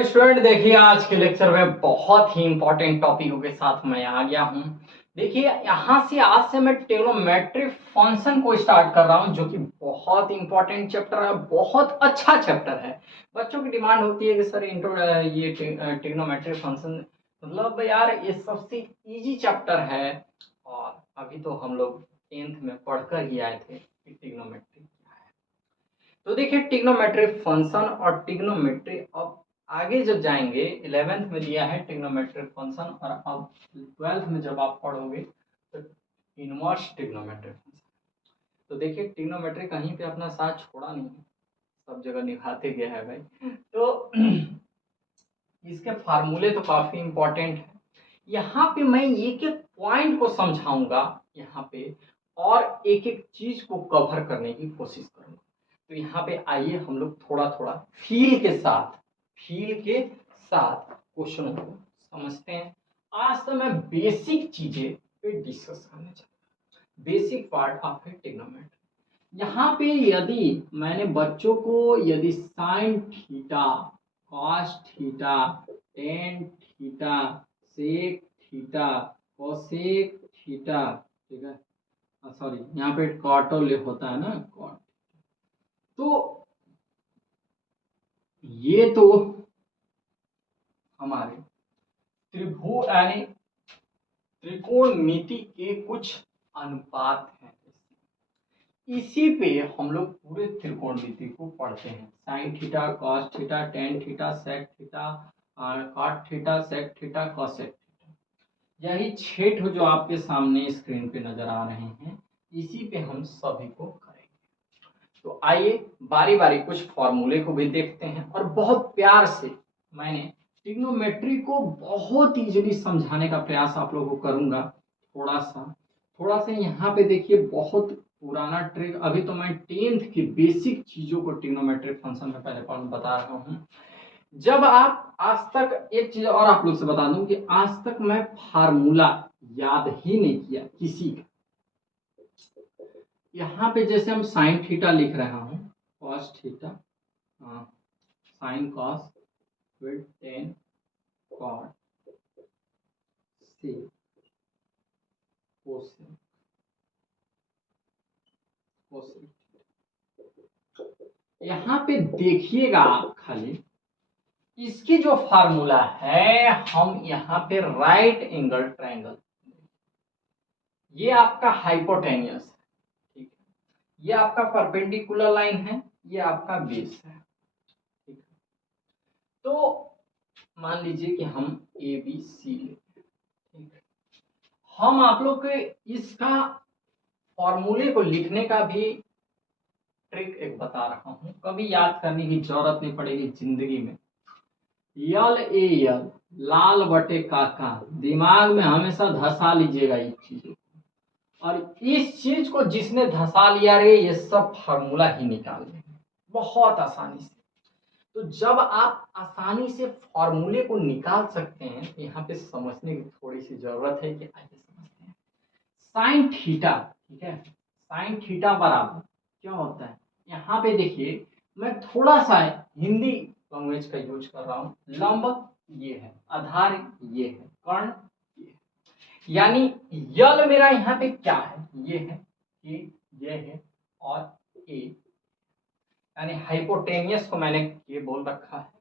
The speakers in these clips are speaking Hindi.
हेलो स्टूडेंट, देखिए आज के लेक्चर में बहुत ही इंपॉर्टेंट टॉपिकों के साथ मैं आ गया हूं। देखिए यहाँ से आज से मैं ट्रिग्नोमेट्रिक फंक्शन को स्टार्ट कर रहा हूं, जो कि बहुत इंपॉर्टेंट चैप्टर है, बहुत अच्छा चैप्टर है। बच्चों की डिमांड होती है कि सर ये ट्रिग्नोमेट्रिक फंक्शन मतलब यार ये सबसे इजी चैप्टर है। और अभी तो हम लोग 10th में पढ़कर ही आए थे कि ट्रिग्नोमेट्री क्या है। तो देखिए ट्रिग्नोमेट्रिक फंक्शन और ट्रिग्नोमेट्री अब आगे जब जाएंगे 11th में दिया है ट्रिग्नोमेट्रिक फंक्शन, और अब 12th में जब आप पढ़ोगे तो इनवर्स ट्रिग्नोमेट्रिक फंक्शन। तो देखिए ट्रिग्नोमेट्री कहीं पे अपना साथ छोड़ा नहीं है, सब जगह निभाते गया है भाई। तो इसके फार्मूले तो काफी इंपॉर्टेंट है। यहाँ पे मैं एक एक पॉइंट को समझाऊंगा यहाँ पे, और एक एक चीज को कवर करने की कोशिश करूंगा। तो यहाँ पे आइए हम लोग थोड़ा थोड़ा फील के साथ क्वेश्चनों को समझते हैं। आज तो मैं बेसिक चीजें पे डिस्कस करने चाहता हूँ, बेसिक पार्ट ऑफ ट्रिग्नोमेट्री। यहाँ पे यदि मैंने बच्चों को यदि sine theta, cos theta, tan theta, sec theta, cosec theta, ठीक है, सॉरी यहाँ पे कॉटो होता है ना, कॉट। तो ये तो हमारे त्रिभुज यानी त्रिकोणमिति के कुछ अनुपात हैं। इसी पे हम लोग पूरे त्रिकोणमिति को पढ़ते हैं। Sine theta, cos theta, tan theta, sec theta, cot theta, sec theta, cosec theta. यही 6 जो आपके सामने स्क्रीन पे नजर आ रहे हैं, इसी पे हम सभी को करेंगे। तो आइए बारी बारी कुछ फॉर्मूले को भी देखते हैं, और बहुत प्यार से मैंने ट्रिग्नोमेट्री को बहुत इजीली समझाने का प्रयास आप लोगों को करूंगा। थोड़ा सा यहाँ पे देखिए, बहुत पुराना ट्रिक। अभी तो मैं 10th की बेसिक चीजों को ट्रिग्नोमेट्रिक फंक्शन में पहले बता रहा हूँ। जब आप आज तक एक चीज और आप लोग से बता दूं कि आज तक मैं फार्मूला याद ही नहीं किया किसी का। यहाँ पे जैसे हम साइन थीटा लिख रहा हूँ, कॉस थीटा, साइन कॉस, फिर टेन कॉट, सेक, कोसेक, यहाँ पे देखिएगा आप खाली इसकी जो फार्मूला है, हम यहाँ पे राइट एंगल ट्रायंगल, ये आपका हाइपोटेनियस है, ठीक है, ये आपका परपेंडिकुलर लाइन है, ये आपका बेस है, ठीक है। तो मान लीजिए कि हम ए बी सी लेते हैं, ठीक है। हम आप लोग के इसका फॉर्मूले को लिखने का भी ट्रिक एक बता रहा हूं, कभी याद करने की जरूरत नहीं पड़ेगी जिंदगी में। यल ए यल, लाल बटे काका, दिमाग में हमेशा धसा लीजिएगा इस चीज को, और इस चीज को जिसने धसा लिया रे, ये सब फार्मूला ही निकाल लेंगे बहुत आसानी से। तो जब आप आसानी से फॉर्मूले को निकाल सकते हैं, तो यहाँ पे समझने की थोड़ी सी जरूरत है कि आइए समझते हैं। साइन थीटा, ठीक है, साइन थीटा बराबर क्या होता है। यहाँ पे देखिए मैं थोड़ा सा हिंदी लैंग्वेज का यूज कर रहा हूँ। लंब ये है, आधार ये है, कर्ण ये है, यानी यल मेरा यहाँ पे क्या है, ये है, ये है, और ए यानी हाइपोटेनियस को मैंने ये बोल रखा है।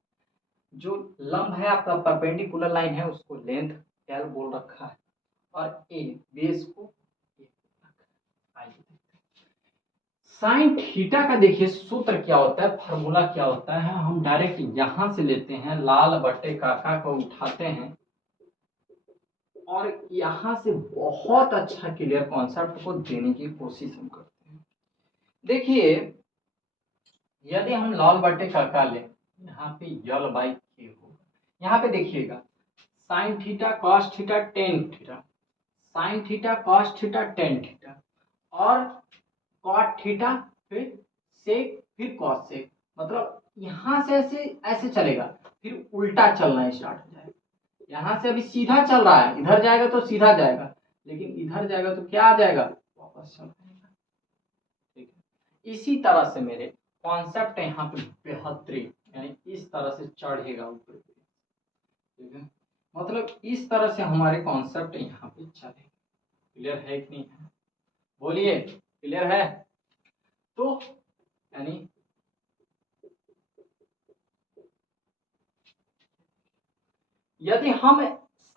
जो लंब है आपका परपेंडिकुलर लाइन है, उसको लेंथ एल बोल रखा है, और ए बेस को ए बोल रखा है। साइन थीटा का देखिए सूत्र क्या होता है, फार्मूला क्या होता है, हम डायरेक्ट यहां से लेते हैं, लाल बट्टे काका को उठाते हैं, और यहां से बहुत अच्छा क्लियर कॉन्सेप्ट को देने की कोशिश हम करते हैं। देखिए यदि हम लाल बट्टे काका लें, यहाँ पे यल बाई के होगा। यहाँ पे देखिएगा sign theta, cos theta, tan theta, sign theta, cos theta, tan theta, और कॉट थीटा, फिर सेक, फिर कॉस सेक। मतलब यहां से ऐसे ऐसे चलेगा, फिर उल्टा चलना स्टार्ट हो जाएगा। यहां से अभी सीधा चल रहा है, इधर जाएगा तो सीधा जाएगा, लेकिन इधर जाएगा तो क्या आ जाएगा, वापस चल जाएगा, ठीक है। इसी तरह से मेरे कॉन्सेप्ट यहाँ पे बेहतरीन, यानी इस तरह से चढ़ेगा ऊपर, ठीक है। मतलब इस तरह से हमारे कॉन्सेप्ट यहाँ पे चलेगा। क्लियर है कि नहीं है? बोलिए, क्लियर है? तो यानी यदि हम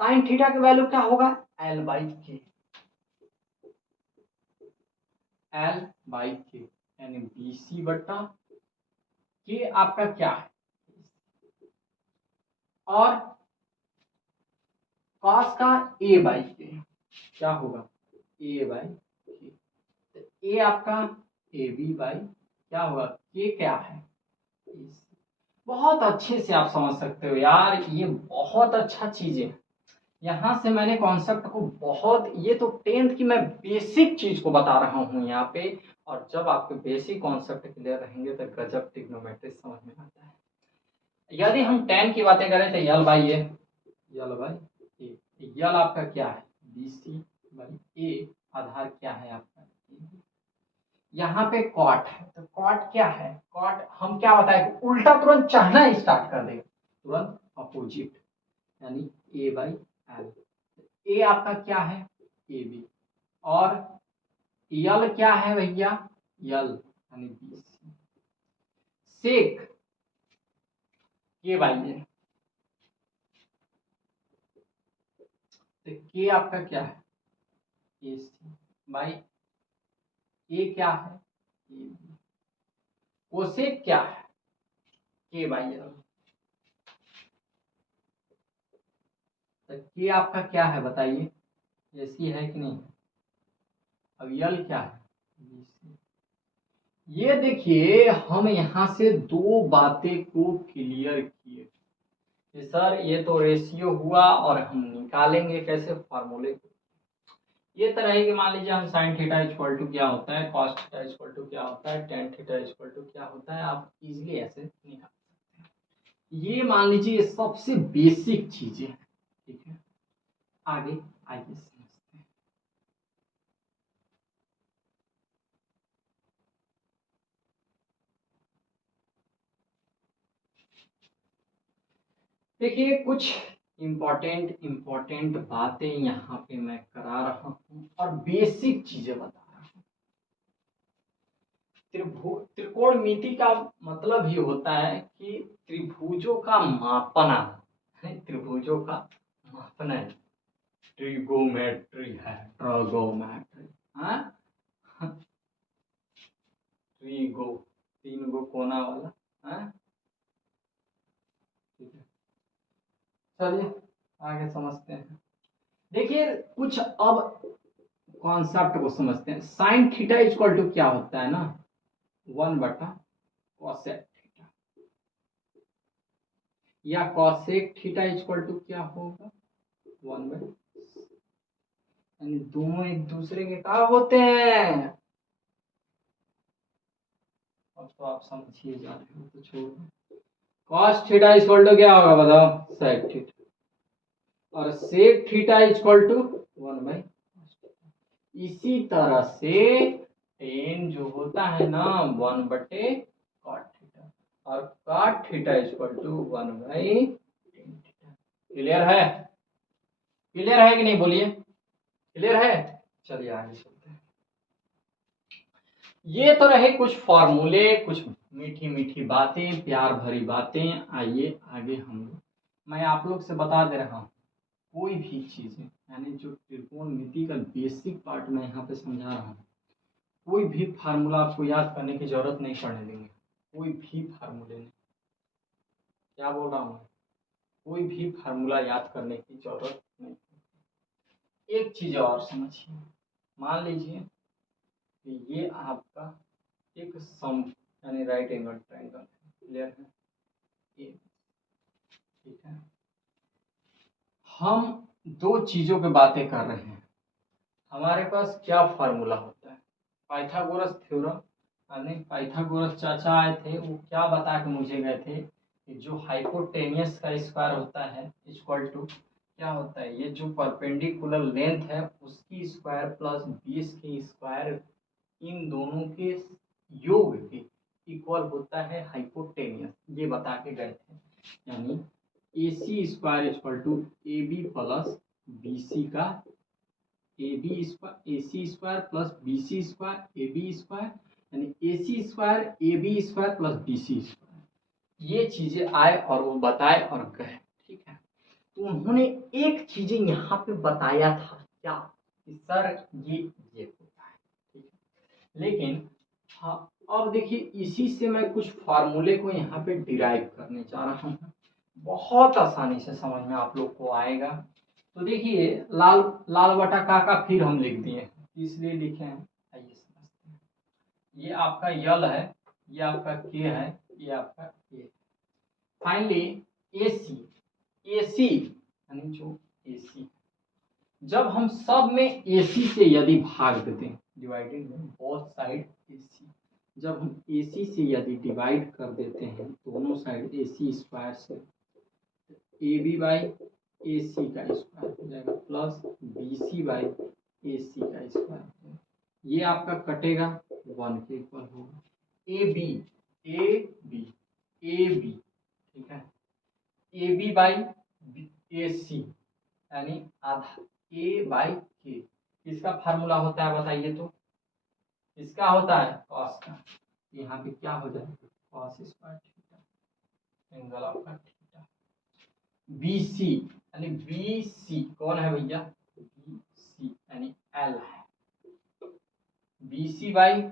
साइन थीटा की वैल्यू क्या होगा, एल बाई के, एल बाई के, यानी बी सी बट्टा के आपका क्या है, और कॉस का ए बाई के क्या होगा, ए बाई के, तो ए आपका ए बी बाई क्या होगा, के क्या है, बहुत अच्छे से आप समझ सकते हो यार, ये बहुत अच्छा चीज है। यहाँ से मैंने कॉन्सेप्ट को बहुत, ये तो 10th की मैं बेसिक चीज को बता रहा हूँ यहाँ पे, और जब आपके बेसिक कॉन्सेप्ट क्लियर रहेंगे तो गजब ट्रिग्नोमेट्री समझ में आता है। यदि हम 10 की बातें करें तो यल बाई ए, यल बाई ए, यल आपका क्या है, बी सी बाई ए, आधार क्या है आपका, यहाँ पे कॉट है, तो कॉट क्या है, कॉट हम क्या बताए, उल्टा तुरंत चढ़ना स्टार्ट कर देगा, तुरंत अपोजिट, यानी ए बाई एल, ए आपका क्या है, ए बी, और यल क्या है भैया, यल यानी बी सी, सेक के बाई ए, तो के आपका क्या है, ए सी बाई ए क्या है, ए बी, कोसेक क्या है, के बाई एल, तो के आपका क्या है बताइए, ऐसी है कि नहीं, अब यल क्या है, ये देखिए हम यहाँ से दो बातें को क्लियर किए कि सर ये तो रेशियो हुआ, और हम निकालेंगे कैसे फार्मूले को, ये तरह है कि मान लीजिए हम साइन थीटा इक्वल टू क्या होता है, कॉस थीटा इक्वल टू क्या होता है, टेन थीटा इक्वल टू क्या होता है, आप इजीली ऐसे निकाल सकते हैं। ये मान लीजिए ये सबसे बेसिक चीजें हैं, ठीक है। आगे आइए समझते हैं। देखिए कुछ इम्पोर्टेंट बातें यहाँ पे मैं करा रहा हूँ और बेसिक चीजें बता रहा हूँ। त्रिकोणमिति का मतलब ही होता है कि त्रिभुजों का मापना है, त्रिभुजों का मापना है, ट्रिगोमेट्री है, ट्रिगोमेट्री, हाँ ट्रिगो, तीन गो कोना वाला, हाँ ठीक है। चलिए आगे समझते हैं। देखिए कुछ अब कॉन्सेप्ट को समझते हैं। साइन थीटा इक्वल टू क्या होता है ना, 1 बटा कॉसेक थीटा, या कॉसेक थीटा इक्वल टू क्या होगा, 1 बाई, यानी दोनों एक दूसरे के क्या होते हैं, अब तो आप समझिए जा रहे हो तो छोड़ो। कॉस थीटा इक्वल टू क्या होगा बताओ, सेक थीटा, और sec theta equal to 1 by, इसी तरह से टेन जो होता है ना 1/कॉट थीटा, और cot theta equal to tan theta. Clear है, क्लियर है कि नहीं बोलिए, क्लियर है? चलिए आगे चलते हैं। ये तो रहे कुछ फॉर्मूले, कुछ मीठी मीठी बातें, प्यार भरी बातें। आइए आगे हम लोग, मैं आप लोग से बता दे रहा हूँ, कोई भी चीजें यानी जो त्रिकोणमिति का बेसिक पार्ट मैं यहाँ पे समझा रहा हूँ, कोई भी फार्मूला आपको याद करने की जरूरत नहीं पड़ने देंगे, कोई भी फार्मूले नहीं, क्या बोल रहा हूँ, कोई भी फार्मूला याद करने की जरूरत नहीं। एक चीज और समझिए, मान लीजिए कि ये आपका एक सम यानी राइट एंगल ट्रायंगल है, क्लियर है, ये ठीक है। हम दो चीजों की बातें कर रहे हैं, हमारे पास क्या फार्मूला होता है, पाइथागोरस थ्योरम, यानी पाइथागोरस चाचा आए थे, वो क्या बता के मुझे गए थे कि जो हाइपोटेनियस का स्क्वायर होता है इक्वल टू क्या होता है, ये जो परपेंडिकुलर लेंथ है उसकी स्क्वायर प्लस बेस की स्क्वायर, इन दोनों के योग के इक्वल होता है हाइपोटेनियस, ये बता के गए थे। यानी AC square equal to AB plus BC का AB square, AC square plus BC square AB square, यानी AC square AB square plus BC square. ये चीजें आए और वो बताए और गए, ठीक है। तो उन्होंने एक चीजें यहाँ पे बताया था क्या, कि सर ये होता है, ठीक है। लेकिन हाँ, अब देखिए इसी से मैं कुछ फार्मूले को यहाँ पे डिराइव करने जा रहा हूँ, बहुत आसानी से समझ में आप लोग को आएगा। तो देखिए लाल लाल बटा का फिर हम लिख दिए, इसलिए लिखे हैं, आइए समझते हैं। ये आपका यल है, ये आपका के है, ये आपका ए। फाइनली एसी, एसी यानी जो एसी, जब हम सब में एसी से यदि भाग देते हैं, डिवाइडेड में बोथ साइड एसी, जब हम एसी से यदि डिवाइड कर देते हैं दोनों साइड एसी स्क्वायर से, ए बी बाई ए सी का स्क्वायर हो जाएगा प्लस बी सी बाई ए सी का स्क्वायर, ये आपका कटेगा 1 के इक्वल होगा। ए बी ए बी, ठीक है, ए बी बाई ए सी यानी आधा ए बाई के, इसका फार्मूला होता है बताइए तो, इसका होता है कॉस का, यहाँ पे क्या हो जाएगा कॉस स्क्वायर थीटा, एंगल आपका थीटा। बी सी यानी बी सी कौन है भैया, बी सी यानी एल है, बी सी बाई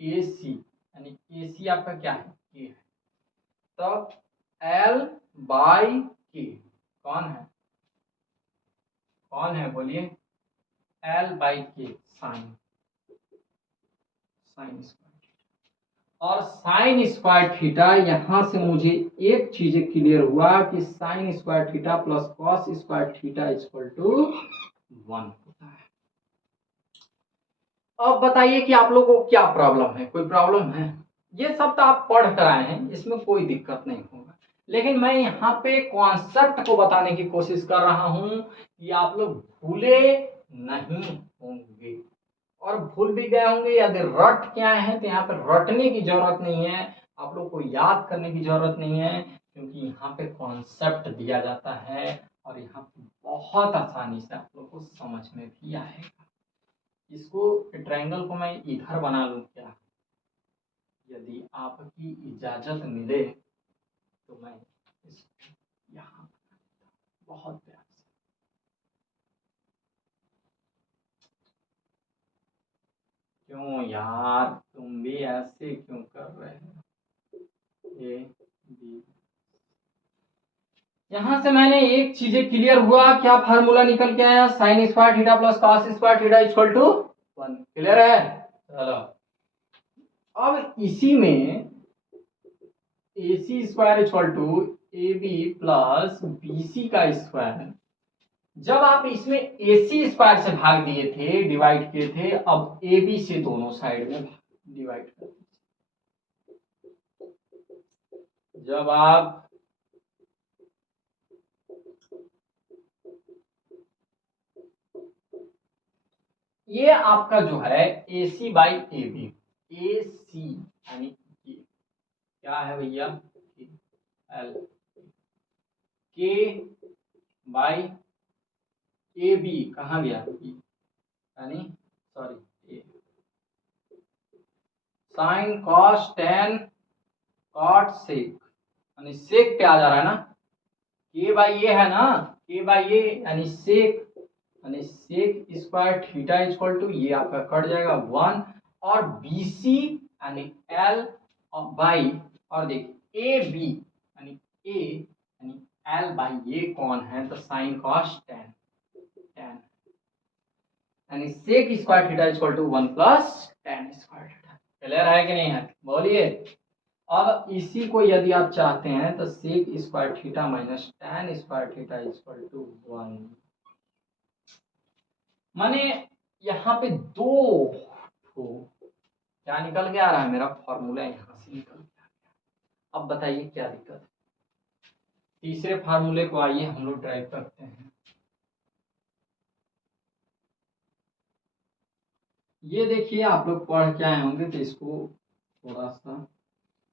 ए सी यानी ए सी आपका क्या है, के है। तो एल बाई के कौन है बोलिए, L by K sine square, और साइन स्क्वायर थीटा, यहां से मुझे एक चीज क्लियर हुआ कि sine square theta plus cos square theta equal to 1 होता है। अब बताइए कि आप लोगों को क्या प्रॉब्लम है, कोई प्रॉब्लम है? ये सब तो आप पढ़ कर आए हैं, इसमें कोई दिक्कत नहीं होगा, लेकिन मैं यहाँ पे कॉन्सेप्ट को बताने की कोशिश कर रहा हूं कि आप लोग भूले नहीं होंगे, और भूल भी गए होंगे यदि रट के आए हैं तो यहाँ पे रटने की जरूरत नहीं है, आप लोग को याद करने की जरूरत नहीं है, क्योंकि यहाँ पे कॉन्सेप्ट दिया जाता है और यहाँ पे बहुत आसानी से आप लोग को समझ में भी आएगा। इसको ट्रायंगल को मैं इधर बना लूं क्या, यदि आपकी इजाजत मिले तो मैं इसको यहाँ बहुत प्यार से, क्यों यार तुम भी ऐसे क्यों कर रहे हो, ए बी, यहां से मैंने एक चीजें क्लियर हुआ, क्या फार्मूला निकल के आया, sine square theta plus cos square theta equal to 1, clear है। चलो अब इसी में AC square equal to AB plus BC का स्क्वायर, जब आप इसमें AC स्क्वायर से भाग दिए थे, डिवाइड किए थे, अब AB से दोनों साइड में डिवाइड कर दीजिए। जब आप ये आपका जो है AC बाई AB, AC यानी क्या है भैया, एल, के बाई ए बी कहाँ गया, यानी sorry A, sine cos tan cot sec, यानी सेक पे आ जा रहा है ना, के बाई ए है ना, के बाई ए यानी सेक, यानी sec square theta equal to, ये आपका कट जाएगा 1, और बी सी यानी एल बाई, और देखिए ए बी यानी ए यानी एल बाई, ये कौन है, तो साइन कॉस टेन यानी sec square theta equal to 1 plus tan square theta, clear है कि नहीं है, बोलिए। अब इसी को यदि आप चाहते हैं तो sec square theta minus tan square theta equal to 1, माने यहाँ पे दो क्या निकल के आ रहा है, मेरा फॉर्मूला यहाँ से निकल के आ गया। अब बताइए क्या दिक्कत है, तीसरे फार्मूले को आइए हम लोग ड्राइव करते हैं। ये देखिए आप लोग पढ़ के आए होंगे तो इसको थोड़ा सा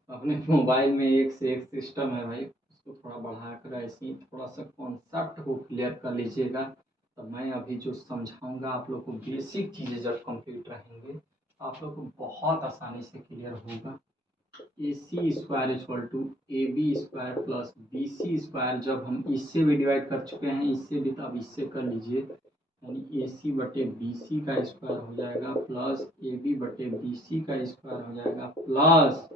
अपने मोबाइल में एक से एक सिस्टम है भाई, उसको थोड़ा बढ़ा कर ऐसे ही थोड़ा सा कॉन्सेप्ट को क्लियर कर लीजिएगा। तो मैं अभी जो समझाऊंगा आप लोग को बेसिक चीज़ें जब कंप्लीट रहेंगे तो आप लोग को बहुत आसानी से क्लियर होगा। A C square equal to A B square plus B C square, जब हम इससे भी डिवाइड कर चुके हैं, इससे भी, तो अब इससे कर लीजिए, यानी ए सी बटे बी सी का स्क्वायर हो जाएगा प्लस ए बी बटे बी सी का स्क्वायर हो जाएगा plus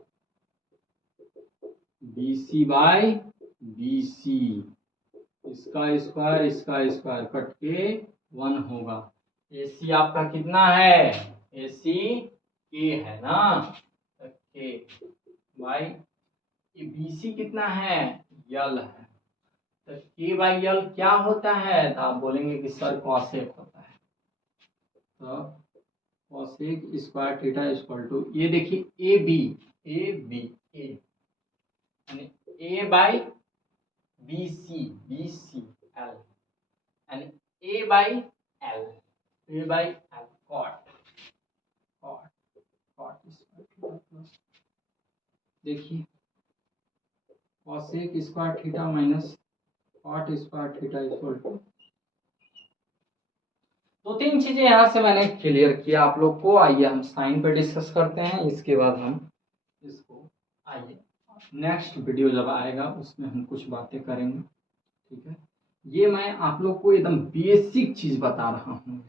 B C by B C, इसका स्क्वायर कट के 1 होगा। ए सी आपका कितना है, ए सी के है ना, के बाई बी सी कितना है, यल है, तो के बाई यल क्या होता है, तो आप बोलेंगे कि सर कॉसेक होता है। तो cosec square theta equal to, ये देखिए ए बी ए यानी A by B C L यानी A by L cot cot cot square, देखिए cosec square theta minus cot square theta equal to, दो तीन चीजें यहाँ से मैंने क्लियर किया आप लोग को। आइए हम साइन पे डिस्कस करते हैं, इसके बाद हम इसको, आइए नेक्स्ट वीडियो जब आएगा उसमें हम कुछ बातें करेंगे, ठीक है। ये मैं आप लोग को एकदम बेसिक चीज बता रहा हूँ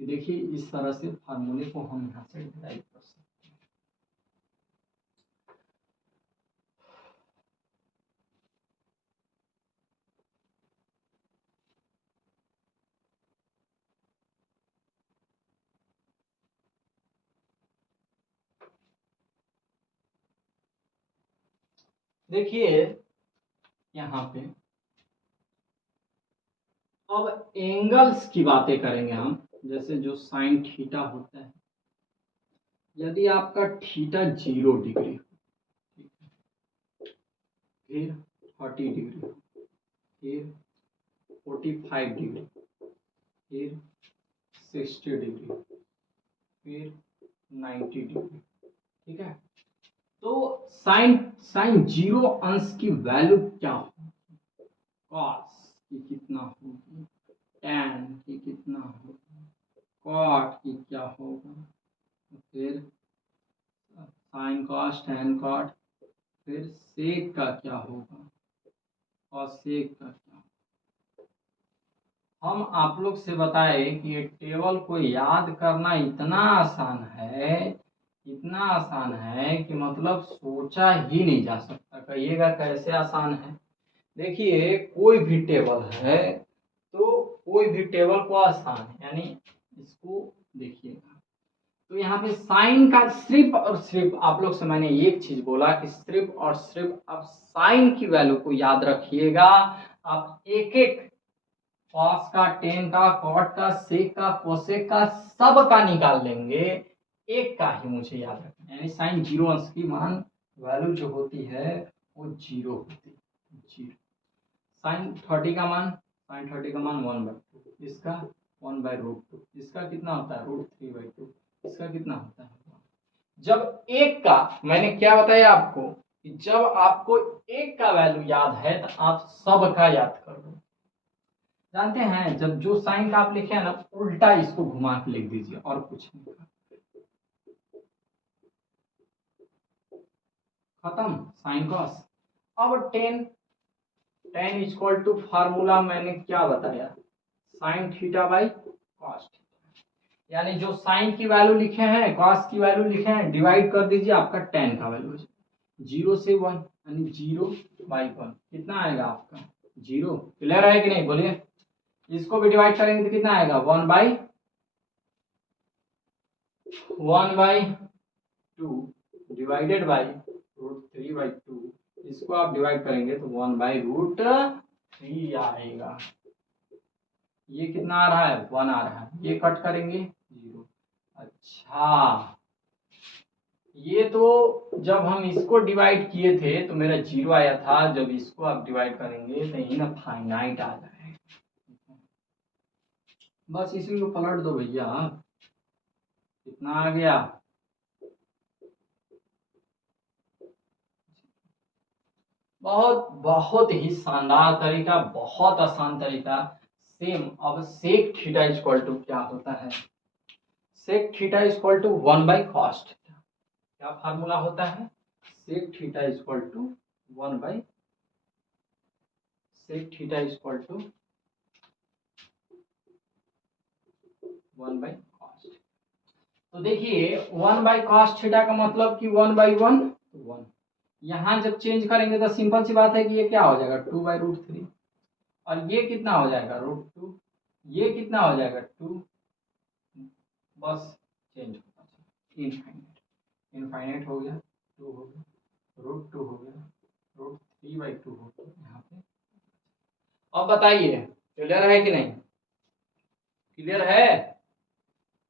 कि देखिए इस तरह से फार्मूले को हम यहाँ से डिराइव कर सकते हैं। देखिए यहाँ पे अब एंगल्स की बातें करेंगे हम, जैसे जो साइन थीटा होता है, यदि आपका थीटा 0 डिग्री हो, फिर 30 डिग्री, फिर 45 डिग्री, फिर 60 डिग्री, फिर 90 डिग्री, ठीक है। तो साइन साइन 0 अंश की वैल्यू क्या होगी, कॉस की कितना होगी, टैन की कितना होगा, कॉट की क्या होगा, फिर साइन कॉस टैन कॉट, फिर सेक का क्या होगा, और सेक का क्या। हम आप लोग से बताए कि ये टेबल को याद करना इतना आसान है, इतना आसान है कि मतलब सोचा ही नहीं जा सकता। कहिएगा कैसे आसान है, देखिए कोई भी टेबल है, तो कोई भी टेबल को आसान है, यानी इसको देखिएगा, तो यहाँ पे साइन का सिर्फ और सिर्फ आप लोग से मैंने एक चीज बोला कि सिर्फ और सिर्फ आप साइन की वैल्यू को याद रखिएगा। आप एक एक कॉस का, टेन का, कॉट का, सेक का, कोसेक का, सब का निकाल लेंगे, एक का ही मुझे याद रखना है, यानी साइन 0 अंश की मान वैल्यू जो होती है वो 0 होती है, 0। साइन 30 का मान, साइन 30 का मान 1/2, इसका 1/√2, इसका कितना होता है √3/2, इसका कितना होता है। जब एक का, मैंने क्या बताया आपको कि जब आपको एक का वैल्यू याद है तो आप सब का याद कर लो। जानते हैं जब जो साइन का आप लिखे हैं ना, उल्टा इसको घुमा के लिख दीजिए और कुछ नहीं, खत्म साइन कॉस। अब tan, tan equal to formula मैंने क्या बताया, साइन थीटा बाई कॉस, यानी जो साइन की वैल्यू लिखे हैं, कॉस की वैल्यू लिखे हैं, डिवाइड कर दीजिए, आपका टेन का वैल्यू है 0 से 1, यानी 0/1 कितना आएगा आपका 0। क्लियर है कि नहीं बोलिए। इसको भी डिवाइड करेंगे तो कितना आएगा 1/2 डिवाइडेड बाई √3/2, इसको आप डिवाइड करेंगे तो 1/√3 आएगा। ये कितना आ रहा है 1 आ रहा है, ये कट करेंगे 0। अच्छा, ये तो जब हम इसको डिवाइड किए थे तो मेरा 0 आया था, जब इसको आप डिवाइड करेंगे तो इनफाइनाइट आ जाएगा। बस इसी को पलट दो भैया, कितना आ गया बहुत बहुत ही शानदार तरीका, बहुत आसान तरीका। सेम। अब सेक थीटा इक्वल टू क्या होता है? Sec theta equal to 1/cos theta. क्या फार्मूला होता है? Sec theta equal to 1 sec theta equal to 1/cos। तो देखिए 1/cos थीटा का मतलब कि 1/1 1। यहाँ जब चेंज करेंगे तो सिंपल सी बात है कि ये क्या हो जाएगा 2/√3। और ये कितना हो जाएगा √2। ये कितना हो जाएगा 2। बस चेंज होता है इनफाइनाइट। इनफाइनाइट हो गया 2 हो गया √2 हो गया √3/2 हो गया यहाँ पे। अब बताइए क्लियर है कि नहीं? क्लियर है?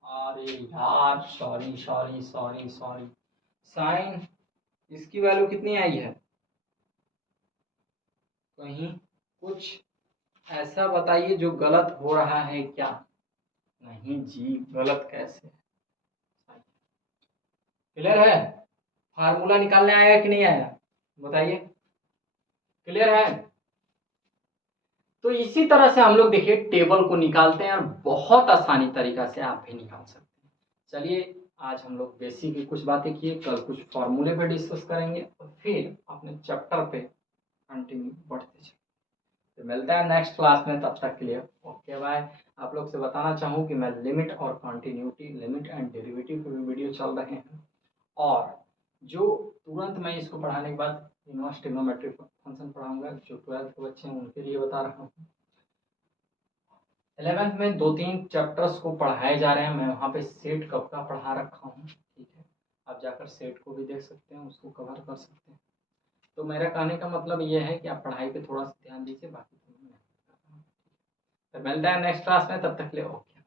अरे यार sorry sorry sorry sorry. Sine इसकी वैल्यू कितनी आई है? कहीं कुछ ऐसा बताइए जो गलत हो रहा है क्या? नहीं जी, गलत कैसे? क्लियर है? फार्मूला निकालने आया कि नहीं आया? बताइए। क्लियर है? तो इसी तरह से हम लोग देखिए टेबल को निकालते हैं और बहुत आसानी तरीका से आप भी निकाल सकते हैं। चलिए आज हम लोग बेसिक की कुछ बातें किए, कल कुछ फॉर्मूले पे डिस्कस करेंगे और फिर अपने चैप्टर पे कंटिन्यू बढ़ते चलेंगे। तो मिलता है नेक्स्ट क्लास में, तब तक के लिए ओके बाय। आप लोग से बताना चाहूँ कि मैं लिमिट और कंटिन्यूटी, लिमिट एंड डेरिवेटिव पे भी वीडियो चल रहे हैं। और जो तुरंत मैं इसको पढ़ाने के बाद इनवर्स ट्रिग्नोमेट्री फंक्शन पढ़ाऊंगा, जो 12th के बच्चे हैं उनके लिए बता रहा हूँ। 11th में 2-3 चैप्टर्स को पढ़ाए जा रहे हैं, मैं वहाँ पे सेट कब का पढ़ा रखा हूँ, ठीक है। आप जाकर सेट को भी देख सकते हैं, उसको कवर कर सकते हैं। तो मेरा कहने का मतलब ये है कि आप पढ़ाई पे थोड़ा सा ध्यान दीजिए, बाकी तो मैं मिलता है नेक्स्ट क्लास में, तब तक के लिए ओके।